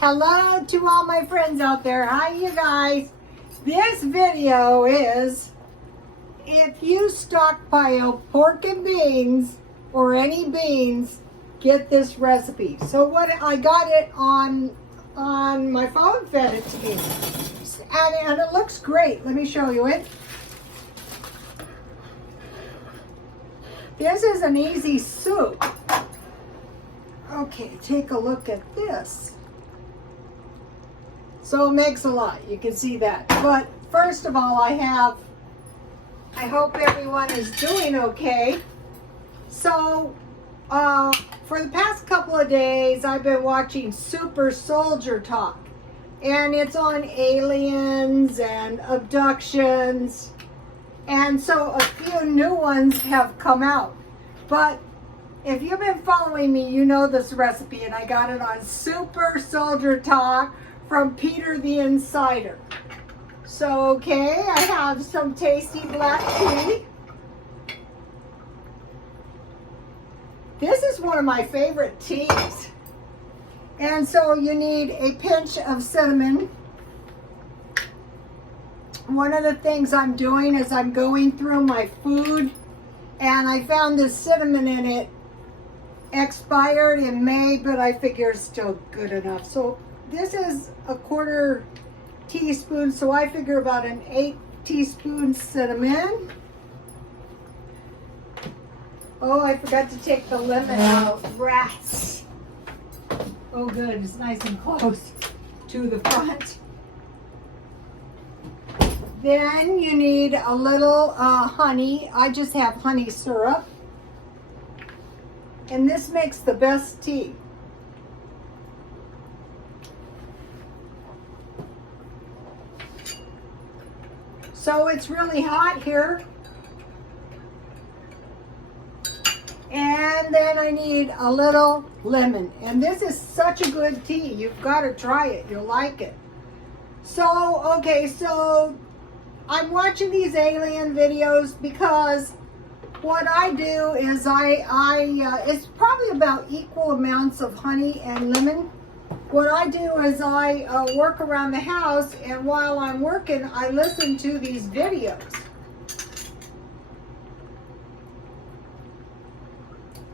Hello to all my friends out there. Hi, you guys. This video is if you stockpile pork and beans or any beans, get this recipe. So what I got it on my phone, fed it to me, and it looks great. Let me show you it. This is an easy soup. Okay, take a look at this. So it makes a lot, you can see that. But first of all, I hope everyone is doing okay. So for the past couple of days, I've been watching Super Soldier Talk. And it's on aliens and abductions. And so a few new ones have come out. But if you've been following me, you know this recipe. And I got it on Super Soldier Talk from Peter the Insider. So, okay, I have some tasty black tea. This is one of my favorite teas. And so you need a pinch of cinnamon. One of the things I'm doing is I'm going through my food, and I found this cinnamon in it. Expired in May, but I figure it's still good enough. So this is a 1/4 teaspoon, so I figure about an 8 teaspoon cinnamon. Oh, I forgot to take the lemon out. Rats. Oh good, it's nice and close to the front. Then you need a little honey. I just have honey syrup. And this makes the best tea. So it's really hot here. And then I need a little lemon. And this is such a good tea. You've got to try it. You'll like it. So, okay, so I'm watching these alien videos because what I do is it's probably about equal amounts of honey and lemon. What I do is I work around the house, and while I'm working, I listen to these videos.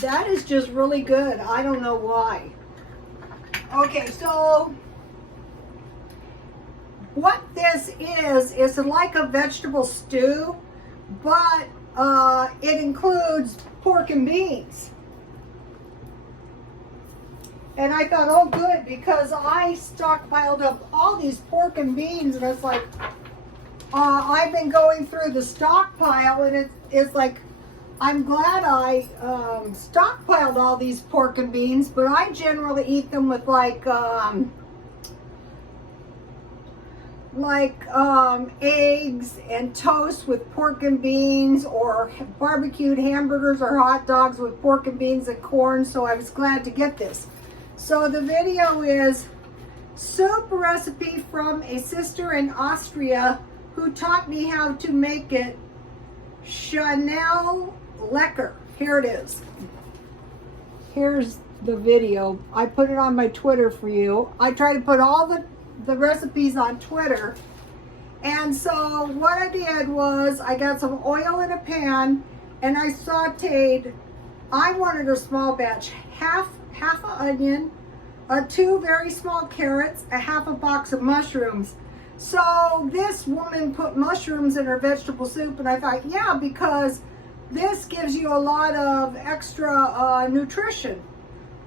That is just really good. I don't know why. Okay, so what this is like a vegetable stew, but it includes pork and beans. And I thought, oh good, because I stockpiled up all these pork and beans, and it's like, I've been going through the stockpile, and it's like, I'm glad I stockpiled all these pork and beans, but I generally eat them with eggs and toast with pork and beans, or barbecued hamburgers or hot dogs with pork and beans and corn. So I was glad to get this. So the video is soup recipe from a sister in Austria who taught me how to make it. Chanel Lecker. Here it is. Here's the video. I put it on my Twitter for you. I try to put all the recipes on Twitter. And so what I did was I got some oil in a pan, and I sauteed. I wanted a small batch, half an onion, 2 very small carrots, a half a box of mushrooms. So this woman put mushrooms in her vegetable soup, and I thought, yeah, because this gives you a lot of extra nutrition.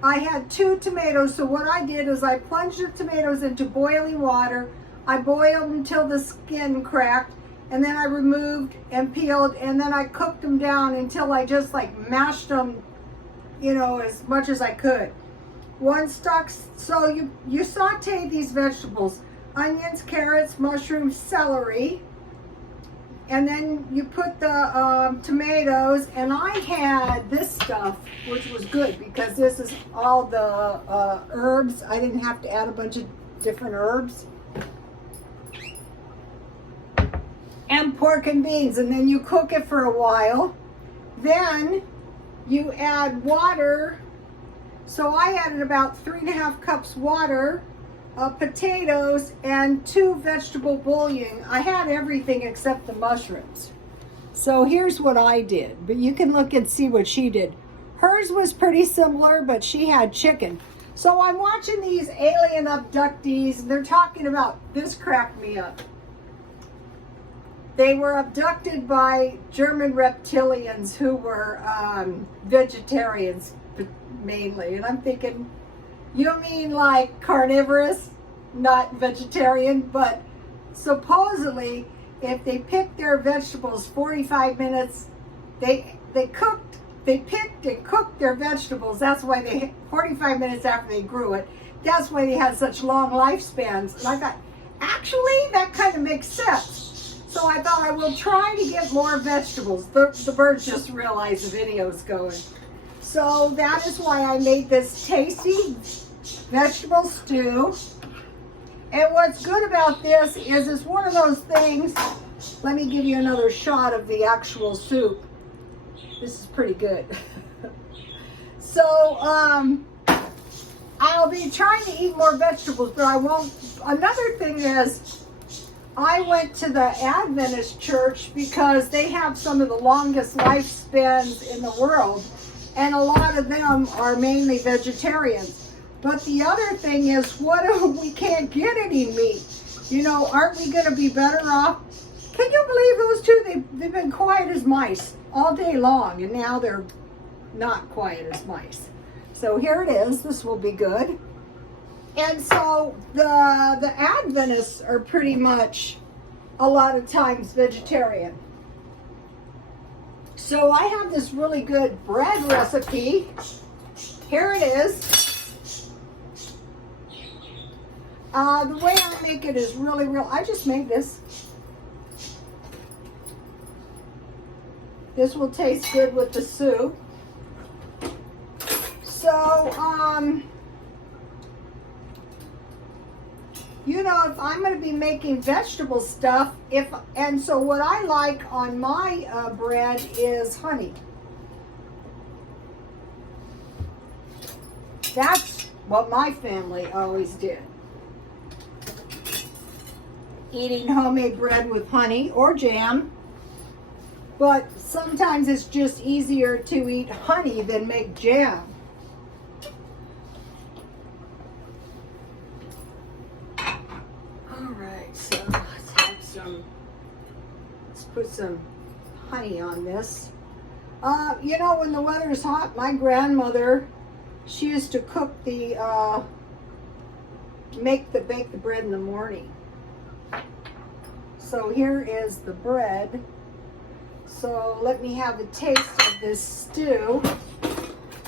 I had 2 tomatoes, so what I did is I plunged the tomatoes into boiling water. I boiled until the skin cracked, and then I removed and peeled, and then I cooked them down until I just mashed them, as much as I could. So you saute these vegetables, onions, carrots, mushrooms, celery, and then you put the tomatoes, and I had this stuff, which was good because this is all the herbs. I didn't have to add a bunch of different herbs. And pork and beans, and then you cook it for a while. Then you add water. So I added about 3.5 cups water potatoes and 2 vegetable bouillon. I had everything except the mushrooms. So here's what I did, but you can look and see what she did. Hers was pretty similar, but she had chicken. So I'm watching these alien abductees, and they're talking about, this cracked me up. They were abducted by German reptilians who were vegetarians mainly. And I'm thinking, you mean like carnivorous, not vegetarian? But supposedly, if they picked their vegetables 45 minutes, they picked and cooked their vegetables. That's why they, 45 minutes after they grew it, that's why they had such long lifespans. And I thought, actually, that kind of makes sense. So I thought I will try to get more vegetables. The birds just realized the video's going. So that is why I made this tasty vegetable stew. And what's good about this is it's one of those things. Let me give you another shot of the actual soup. This is pretty good. So I'll be trying to eat more vegetables, but I won't. Another thing is, I went to the Adventist church because they have some of the longest lifespans in the world, and a lot of them are mainly vegetarians. But the other thing is, what if we can't get any meat? You know, aren't we going to be better off? Can you believe those two? They've been quiet as mice all day long, and now they're not quiet as mice. So here it is. This will be good. And so the Adventists are pretty much a lot of times vegetarian. So I have this really good bread recipe. Here it is. The way I make it is really real. I just made this. This will taste good with the soup. So, you know, if I'm going to be making vegetable stuff, so what I like on my bread is honey. That's what my family always did. Eating homemade bread with honey or jam. But sometimes it's just easier to eat honey than make jam. So let's put some honey on this. You know, when the weather's hot, my grandmother, she used to cook bake the bread in the morning. So here is the bread. So let me have a taste of this stew.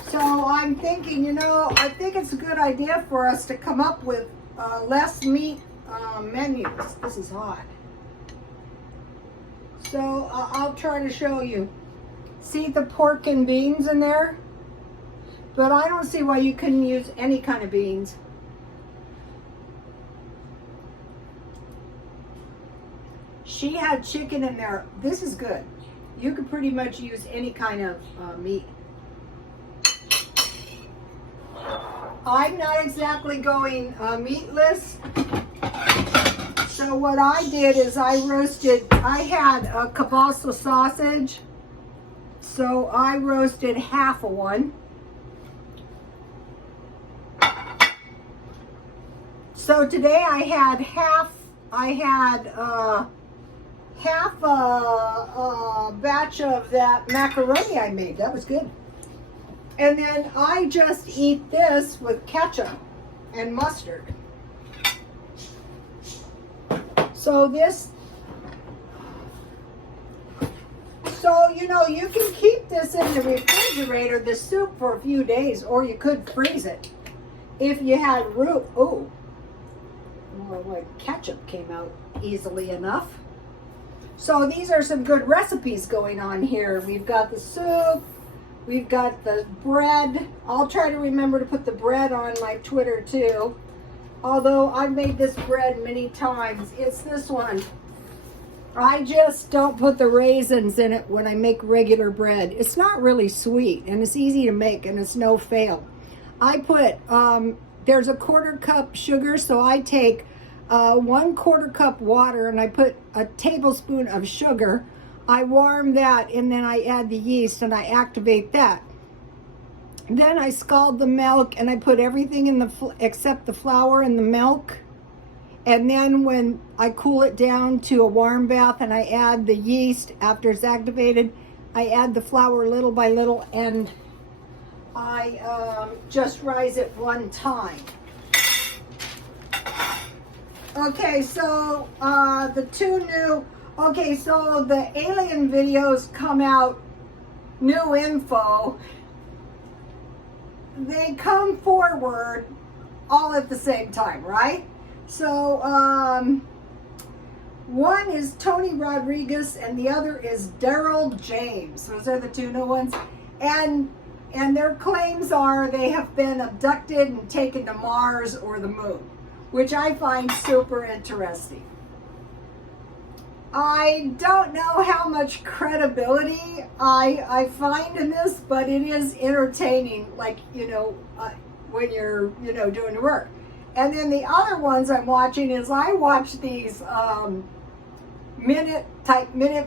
So I'm thinking, you know, I think it's a good idea for us to come up with less meat menus. This is hot. So I'll try to show you. See the pork and beans in there? But I don't see why you couldn't use any kind of beans. She had chicken in there. This is good. You could pretty much use any kind of meat. I'm not exactly going meatless. So what I did is I had a kielbasa sausage. So I roasted half of one. So today I had half a batch of that macaroni I made. That was good. And then I just eat this with ketchup and mustard. So you know, you can keep this in the refrigerator, the soup, for a few days, or you could freeze it. If you had room, well, like ketchup came out easily enough. So these are some good recipes going on here. We've got the soup, we've got the bread. I'll try to remember to put the bread on my Twitter too. Although I've made this bread many times. It's this one. I just don't put the raisins in it when I make regular bread. It's not really sweet, and it's easy to make, and it's no fail. I put there's a 1/4 cup sugar, so I take 1/4 cup water and I put a tablespoon of sugar. I warm that and then I add the yeast and I activate that. Then I scald the milk and I put everything in except the flour and the milk. And then when I cool it down to a warm bath and I add the yeast after it's activated, I add the flour little by little and I just rise it one time. Okay, so the two new, okay, so the alien videos come out, new info. They come forward all at the same time, right? So one is Tony Rodriguez and the other is Daryl James. Those are the two new ones. And their claims are they have been abducted and taken to Mars or the moon, which I find super interesting. I don't know how much credibility I find in this, but it is entertaining, like, when you're, doing the work. And then the other ones I'm watching is I watch these minute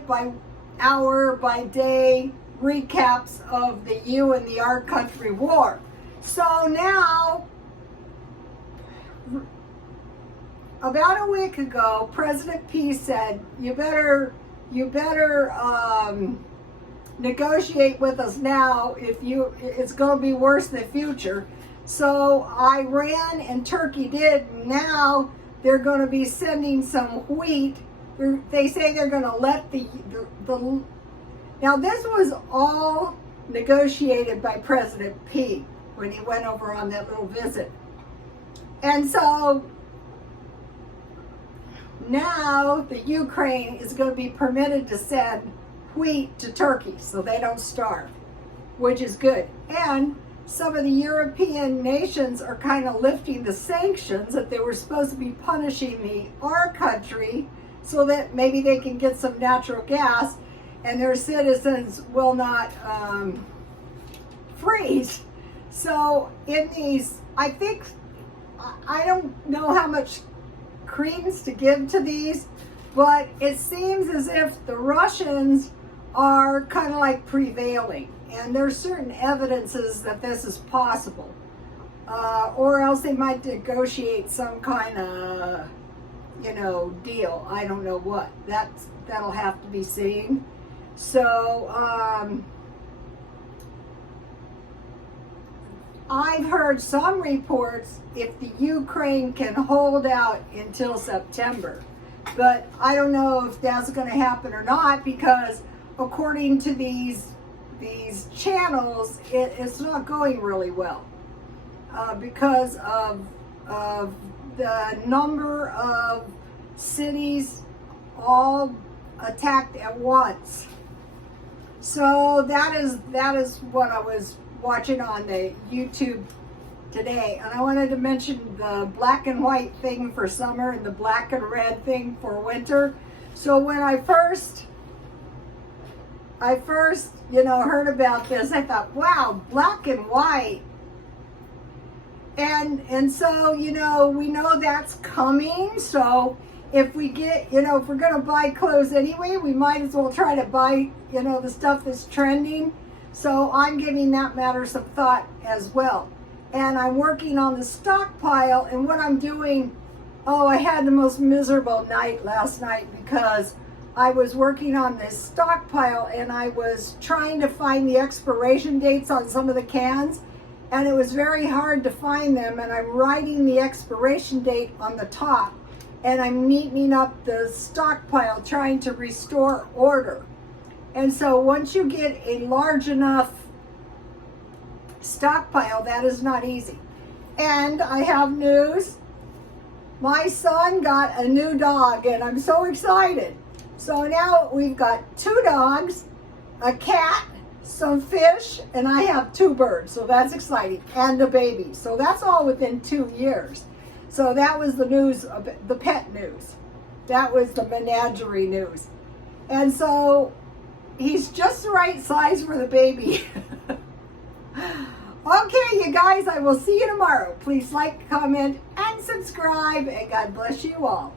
by hour by day recaps of the You and the Our Country war. So now, about a week ago, President P said, you better negotiate with us now it's going to be worse in the future. So Iran and Turkey did. Now they're going to be sending some wheat. They say they're going to let the now this was all negotiated by President P when he went over on that little visit. And so now the Ukraine is going to be permitted to send wheat to Turkey so they don't starve, which is good. And some of the European nations are kind of lifting the sanctions that they were supposed to be punishing our country so that maybe they can get some natural gas and their citizens will not freeze. So in these, I think, I don't know how much credence to give to these, but it seems as if the Russians are kind of like prevailing, and there's certain evidences that this is possible, or else they might negotiate some kind of deal. I don't know what. That'll have to be seen. So I've heard some reports if the Ukraine can hold out until September, but I don't know if that's going to happen or not, because according to these channels, it's not going really well because of the number of cities all attacked at once. So that is what I was watching on the YouTube today. And I wanted to mention the black and white thing for summer and the black and red thing for winter. So when I first heard about this, I thought, wow, black and white. And so, we know that's coming. So if we get, if we're going to buy clothes anyway, we might as well try to buy, the stuff that's trending. So I'm giving that matter some thought as well. And I'm working on the stockpile, and what I'm doing, I had the most miserable night last night because I was working on this stockpile and I was trying to find the expiration dates on some of the cans, and it was very hard to find them, and I'm writing the expiration date on the top, and I'm neatening up the stockpile, trying to restore order. And so once you get a large enough stockpile, that is not easy. And I have news. My son got a new dog, and I'm so excited. So now we've got 2 dogs, a cat, some fish, and I have 2 birds. So that's exciting, and a baby. So that's all within 2 years. So that was the news, the pet news. That was the menagerie news. And so he's just the right size for the baby. Okay, you guys. guys, I will see you tomorrow. Please like, comment, and subscribe, and God bless you all.